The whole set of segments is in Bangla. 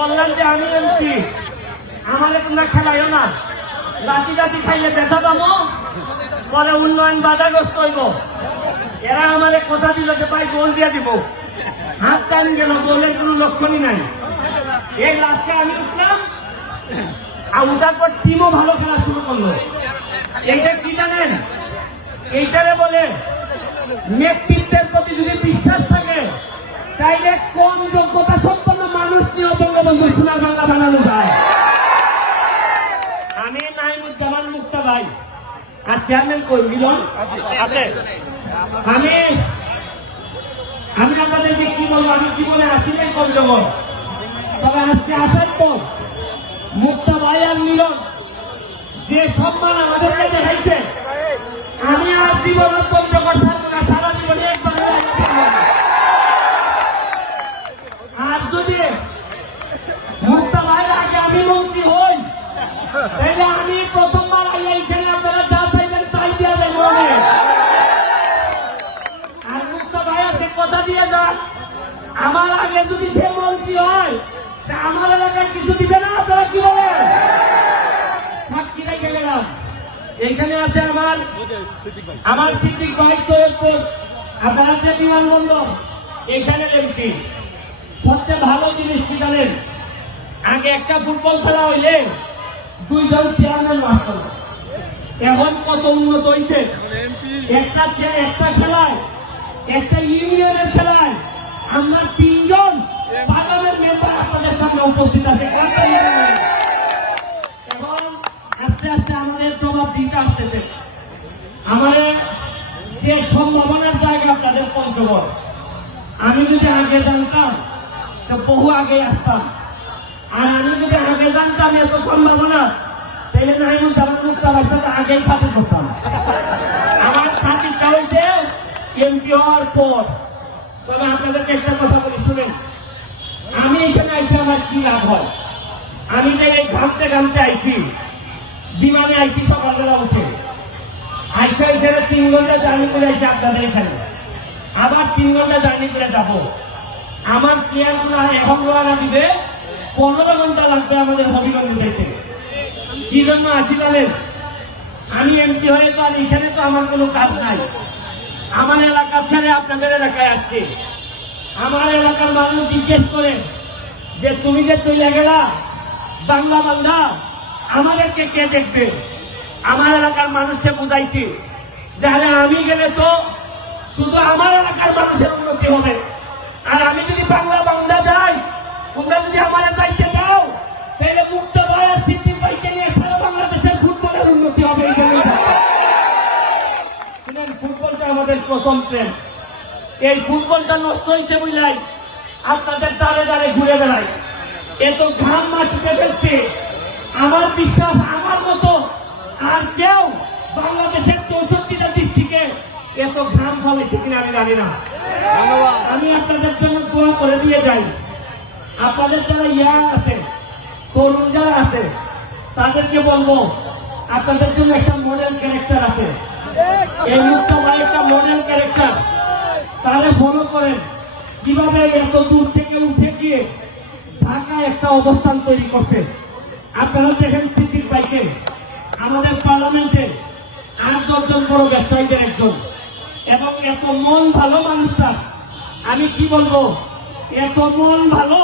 বললাম যে আমি এমপি, আমারে তোমরা খেলাইও না, রাতি রাতি খাইলে ব্যথা পাবো, পরে উন্নয়ন বাধাগ্রস্ত হইব। এরা আমারে কথা দিল যে ভাই গোল দিয়ে দিব, হাত টান গেল, গোলের কোনো লক্ষণই নাই। এই লাস্টে আমি উঠলাম, আর উঠার পর টিমও ভালো খেলা শুরু করলো। এইটা কি জানেন? এইটারে বলে নেতৃত্বের প্রতি যদি বিশ্বাস থাকে, তাইলে কোন যোগ্যতা সম্পন্ন মানুষ নিয়ে বঙ্গবন্ধু সোনার বাংলা বানানো যায়। আমি নাইমুজ্জামান মুক্তা ভাই আর চেয়ারম্যান কই মিলন আছে। আমি আপনাদেরকে কি বলবো, আমি জীবনে আসি নাই পঞ্চগড়, তবে আজকে আসার পর মুক্তা ভাই আর মিলন যে সম্মান আমাদেরকে দেখাইছে, আমি আর জীবনের পঞ্চগড় ছাড়বো না, সারা জীবনে একবার। আর যদি মুক্তা ভাইয়ের আগে আমি মন্ত্রী হই, তাহলে আমি প্রথমবার এইখানে আপনারা যা চাইবেন তাই দিয়ে দেবো। আর মুক্তা ভাই আছে কথা দিয়ে যান, আমার আগে যদি সে মন্ত্রী হয়, তা আমার এলাকায় কিছু দিবে না। আপনারা কি বলেন? সাক্ষী রেখে গেলাম। এইখানে আছে আমার সিদ্দিক ভাই, সৈয়দপুর, আপনারা যে বিমানবন্দর, এখানে এমপি। সবচেয়ে ভালো জিনিস কি জানেন? আগে একটা ফুটবল খেলা হইলে 2 জন চেয়ারম্যান মাস্টার, এখন কত উন্নত হয়েছে। একটা খেলায়, একটা ইউনিয়নের খেলায় আমরা 3 জন পার্লামেন্ট মেম্বার আপনাদের সামনে উপস্থিত আছে। এখন আস্তে আস্তে আমাদের জবাব দিতে আসতেছে। আমাদের যে সম্ভাবনার জায়গা আপনাদের পঞ্চগড়, আমি যদি আগে জানতাম তো বহু আগে আসতাম। আর আমি যদি আগে জানতাম এত সম্ভাবনা, তাহলে নাইমুজ্জামান মুক্তা ভাইয়ের সাথে আগেই খাতে করতাম। আমার খাতিরটা হয়েছে এমপি হওয়ার পর। তবে আপনাদেরকে একটা কথা বলি, শুনেন। আমি এখানে আইসি, আমার কি লাভ হয়? আমি যে এই ঘামতে ঘামতে আইসি, বিমানে আইসি সকালবেলা উঠে, আইসা এখানে 3 ঘন্টা জার্নি করে আইসি আপনাদের এখানে, আবার 3 ঘন্টা জার্নি করে যাব। আমার প্লেয়ারগুলো এখন রওনা দিবে, 15 ঘন্টা লাগবে আমাদের হবিগঞ্জ যেতে। কি জন্য আসি জানেন? আমি এমপি হয়ে তো আর এখানে তো আমার কোনো কাজ নাই। আমার এলাকা ছেড়ে আপনাদের এলাকায় আসছে। আমার এলাকার মানুষ জিজ্ঞেস করে যে তুমি যে চলে গেলা বাংলা বান্ধা, আমাদেরকে কে দেখবে? আমার এলাকার মানুষকে বুঝাইছি যে আরে আমি গেলে তো শুধু আমার এলাকার মানুষের উন্নতি হবে, আর আমি যদি বাংলা বান্ধা যাই, তোমরা যদি আমার যাইতে দাও, তাহলে মুক্তা ভাই আর সিদ্দিক ভাইকে নিয়ে সারা বাংলাদেশের ফুটবলের উন্নতি হবে। ফুটবলটা আমাদের প্রথম প্রেম। এই ফুটবলটা নষ্ট হয়েছে বুঝলাই আপনাদের দ্বারে দ্বারে ঘুরে বেড়াই, এত ঘাম মাটিতে ফেলছে। আমার বিশ্বাস আমার মতো আর কেউ বাংলাদেশের 64টা ডিস্ট্রিক্টে এত ঘাম ফলেছে কিনা আমি জানি না। আমি আপনাদের জন্য দোয়া করে দিয়ে যাই। আপনাদের যারা ইয়াং আছে, তরুণ যারা আছে, তাদেরকে বলবো আপনাদের জন্য একটা মডেল ক্যারেক্টার আছে। এই মুক্তা ভাই একটা মডেল ক্যারেক্টার, তাহলে ফলো করেন কিভাবে এত দূর থেকে উঠে গিয়ে ঢাকায় একটা অবস্থান তৈরি করছে। আপনারা দেখেন সিদ্দিক ভাইকে আমাদের পার্লামেন্টে 8-10 জন বড় ব্যবসায়ীদের একজন, এবং এত মন ভালো মানুষটা, আমি কি বলবো, এত মন ভালো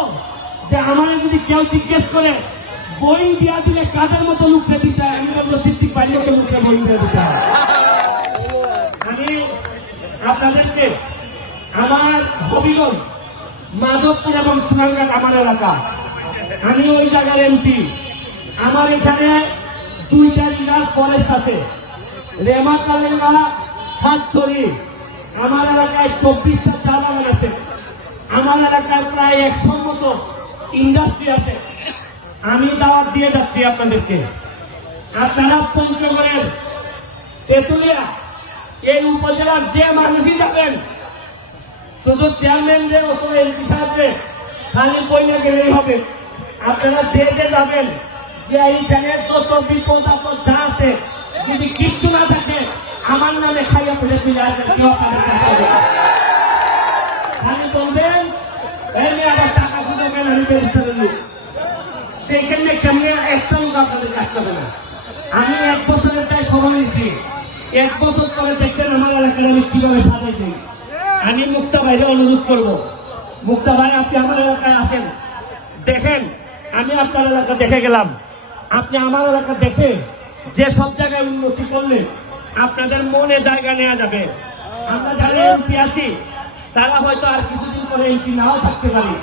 যে আমার যদি কেউ জিজ্ঞেস করে বই দিয়া দিলে কাদের মতো লুকতে দিতে হয়, আমি বলবো সিদ্দিক ভাইয়ের মতো লুকতে বই দিয়ে দিতে হয়। আমি আপনাদেরকে আমার হবিগঞ্জ, মাধবপুর এবং সোনারঘাট আমার এলাকা, আমি ওই জায়গার এমপি। আমার এখানে 2টা রিজার্ভ ফরেস্ট আছে, রেমাকালেঙ্গা, সাতছড়ি। আমার এলাকায় 24টা চা বাগান আছে। আমার এলাকায় প্রায় 100 মতো ইন্ডাস্ট্রি আছে। আমি দাওয়াত দিয়ে যাচ্ছি আপনাদেরকে, আপনারা পঞ্চগড়ের তেতুলিয়া এই উপজেলার যে মানুষই যাবেন, শুধু চেয়ারম্যান যে অথবা এমপি সাহেবকে খালি বইলে গেলেই হবে। আপনারা যে যাবেন, যে এইখানে যত বিপদ আপদ যা আছে, যদি কিচ্ছু না থাকে আমার নামে খাইয়া ফেলে চলে আসবেন। খালি বলবেন এই মেয়ে আবার টাকা খুঁজবেন, আমি ব্যারিস্টারের লোক। এখানে একটা লোক আপনাদের রাখতে হবে না। আমি 1 বছরের তাই সময় নিচ্ছি, 1 বছর পরে দেখবেন আমার এলাকায় আমি কিভাবে সাজাই দিই। আমি মুক্তা ভাইরে অনুরোধ করব, মুক্তা ভাই আপনি আমার এলাকায় আসেন, দেখেন আমি আপনার এলাকা দেখে গেলাম, আপনি আমার এলাকা দেখে যে সব জায়গায় উন্নতি করলে আপনাদের মনে জায়গা নেওয়া যাবে। আমরা যারা এমপি আছি তারা হয়তো আর কিছুদিন পরে এমপি নাও থাকতে পারি,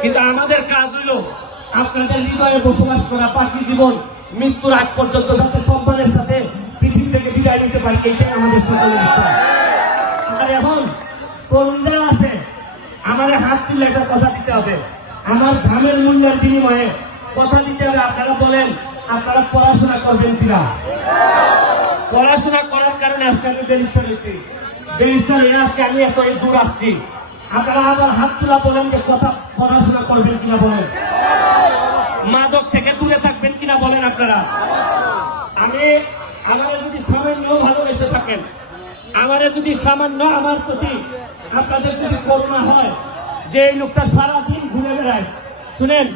কিন্তু আমাদের কাজ হইল আপনাদের হৃদয়ে বসবাস করা, বাকি জীবন মৃত্যুর আগ পর্যন্ত যাতে সম্মানের সাথে পৃথিবী থেকে বিদায় নিতে পারি, এইটাই আমাদের সকলের ইচ্ছা। আর এখন তরুণরা আছে, আমার হাত তুলে একটা কথা দিতে হবে, আমার ঘামের মূল্যের বিনিময়ে কথা দিতে হবে। আপনারা বলেন আপনারা পড়াশোনা করবেন কিনা? পড়াশোনা করার কারণে আজকে আমি ব্যারিস্টার হয়েছি, ব্যারিস্টার হয়ে আজকে আমি এত দূর আসছি। আপনারা আবার হাত তোলা বলেন যে কথা পড়াশোনা করবেন কিনা বলেন, মাদক থেকে দূরে থাকবেন কিনা বলেন আপনারা। আমারে যদি সামান্য ভালোবেসে থাকেন, আমারে যদি সামান্য আমার প্রতি আপনাদের যদি করুণা হয়, যে এই লোকটা সারাদিন ঘুরে বেড়ায়, শুনেন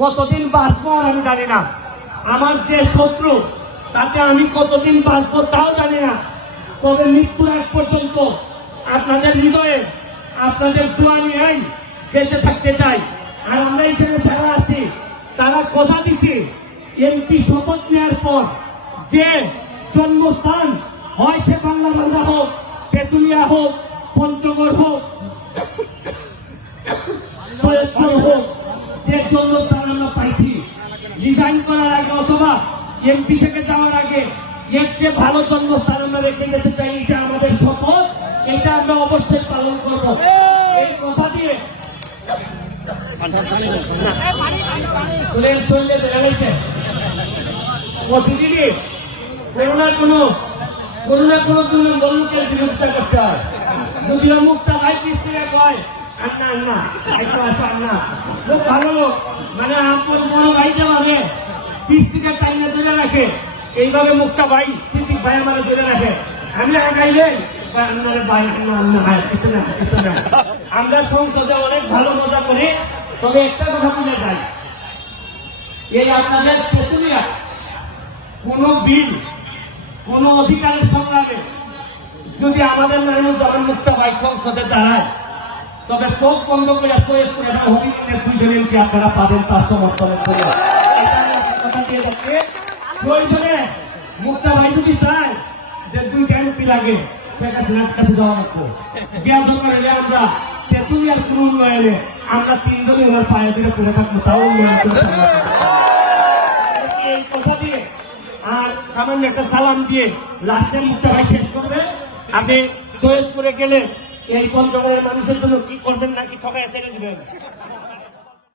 কতদিন বাঁচবো আর আমি জানি না, আমার যে শত্রু তাতে আমি কতদিন বাঁচবো তাও জানি না, তবে মৃত্যুর আগ পর্যন্ত আপনাদের হৃদয়ে আপনাদের দোয়া নিয়েই বেঁচে থাকতে চাই। আর আমরা এখানে যারা আছি তারা কথা দিচ্ছি, এমপি শপথ নেওয়ার পর যে জন্মস্থান হয় সে বাংলা হোক, তেঁতুলিয়া হোক, পঞ্চগড় হোক, সৈয়দপুর হোক, যে জন্মস্থান আমরা পাইছি রিজাইন করার আগে অথবা এমপি থেকে যাওয়ার আগে এর চেয়ে ভালো জন্মস্থান আমরা রেখে যেতে চাই। এটা আমাদের শপথ, এটা আমরা অবশ্যই পালন করব। এই কথা দিয়ে প্রতিদিনই কোনো না কোনো লোকের বিরোধিতা করতে হয়। যদিও মুক্তা ভাই পিছিয়ে কয় আন্না একটু আসো আন্না, খুব ভালো লোক, মানে আমার বড় ভাই যেভাবে পিস থেকে টাইনে ধরে রাখে, এইভাবে মুক্তা ভাই সিদ্দিক ভাই আমার ধরে রাখে। আমি আগাইলে আমরা সংসদে অনেক ভালো মজা করি, তবে একটা কথা বলে যাই, এই আপনাদের তেঁতুলিয়া কোন বিল, কোন অধিকারের সংগ্রামে যদি আমাদের নামে যখন মুক্তা ভাই সংসদে দাঁড়ায়, তবে চোখ বন্ধ করে সৈয়দপুর এবং হবিগঞ্জের 2 জনকে আপনারা পাবেন তার সমর্থনের জন্য। কথা দিয়ে যাচ্ছে প্রয়োজনে মুক্তা ভাই যদি চায় যে 2টা এমপি লাগে, শেখ হাসিনার কাছে যাওয়া লাগবো, বিয়াদ করে আমরা তেঁতুলিয়ার কোন উন্নয়নে আমরা 3 জনে ওনার পায়ে ধরে পড়ে থাকবো, তাও উন্নয়ন এই কথা দিয়ে আর সামান্য একটা সালাম দিয়ে লাস্টের মুক্তা ভাই শেষ করবে। আপনি সৈয়দপুরে গেলে এই পঞ্চগড়ের মানুষের জন্য কি করবেন নাকি ঠকায় ছেড়ে দিবেন?